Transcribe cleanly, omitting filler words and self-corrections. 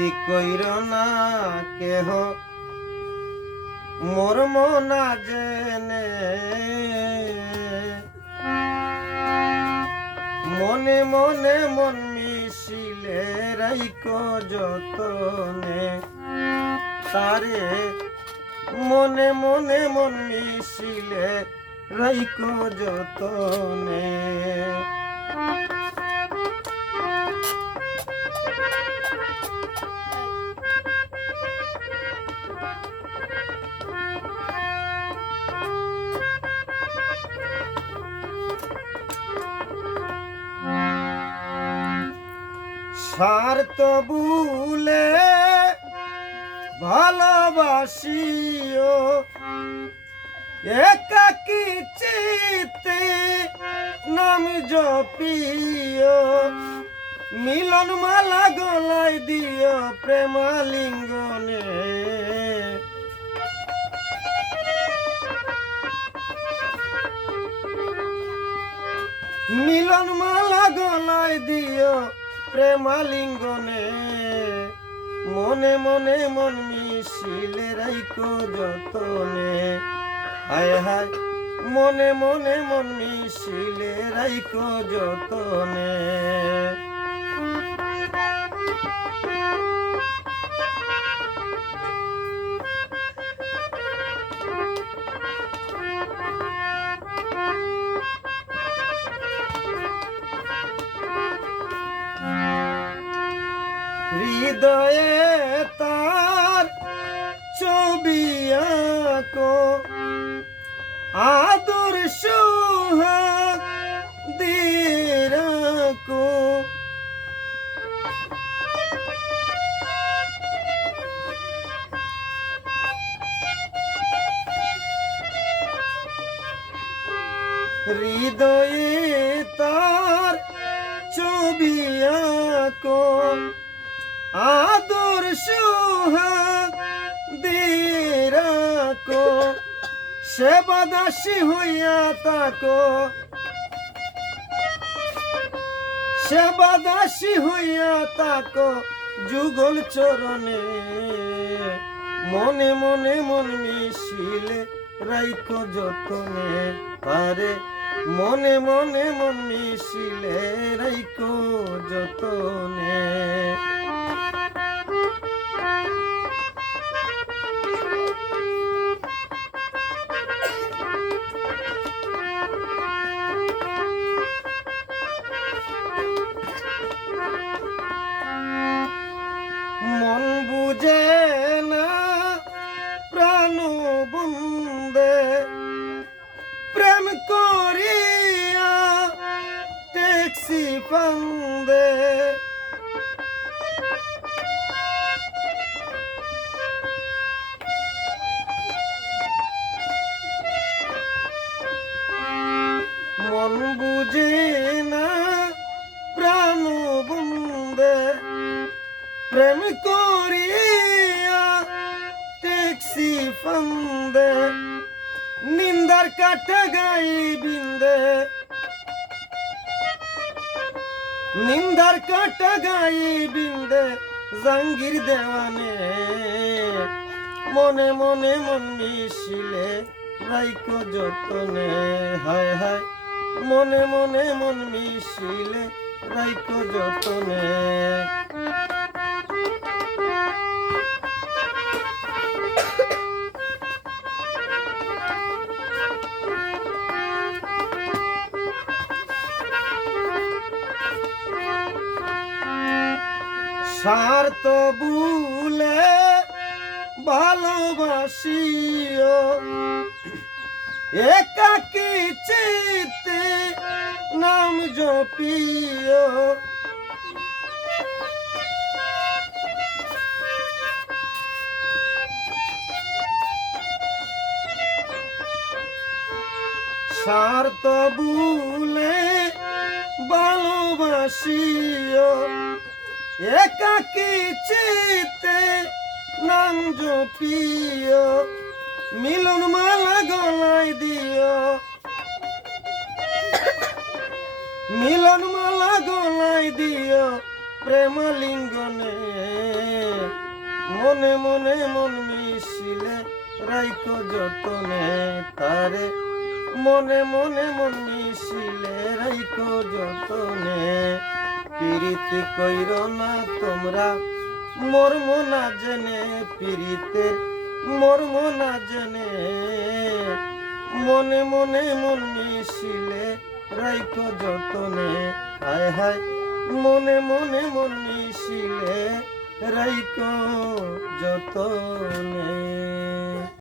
ক্ষতি কইর না কেহ মর্ম না জেনে, মনে মনে মন মিশিলে রাইকো যতনে, তারে মনে মনে মন মিশিলে রাইকো যতনে। স্বার্থ ভুলে ভালোবাসিও একাকী চিত্তে নাম জপিও, মিলন মালা গলায় দিও প্রেমালিঙ্গনে, মিলন মালা গলায় দিও প্রেমালিঙ্গনে, মনে মনে মন মিশিলে রাইকো যতনে। হায় হায় মনে মনে মন মিশিলে রাইকো যতনে। হৃদয়ে তার ছবি আঁকো, আদর সোহাগ দিয়ে রাখো, হৃদয়ে তার ছবি আঁকো, আদর সোহাগ দিয়ে রাখো, সেবা দাসী হইয়া থাকো, সেবা দাসী হইয়া থাকো যুগল চরণে, মনে মনে মন মিশিলে রাইকো যতনে, পারে মনে মনে মন মিশিলে রাইকো যতনে। মন বুঝে না প্রাণ বন্দে, প্রেম করিয়া ট্যাক্সি ফান্দে, মন বুঝে না প্রাণ বন্দে, প্রেম করিয়া ট্যাক্সি ফান্দে, নিন্দার কাটা গাই বিন্দে, নিন্দার কাটা গাই বিন্দে জাঙ্গির দেওয়ানে, মনে মনে মন মিশিলে রাইকো যতনে। হায় হায় মনে মনে মন মিশিলে রাইকো যতনে। স্বার্থ ভুলে ভালোবাসিও একাকী চিত্তে নাম জপিও, স্বার্থ ভুলে ভালোবাসিও একাকী চিত্তে নাম জপিও, মিলন মালা গলায় দিও, মিলন মালা গলায় দিও প্রেম লিঙ্গনে মনে মনে মন মিশিলে রাইখো যতনে তারে মনে মনে মন মিশিলে রাইখো যতনে পিরিতি কইর না তোমরা মর্ম না জেনে পিরিতের মর্ম না জেনে মনে মনে মন মিশিলে রাইখো যতনে হায় হায় মনে মনে মন মিশিলে রাইখো যতনে।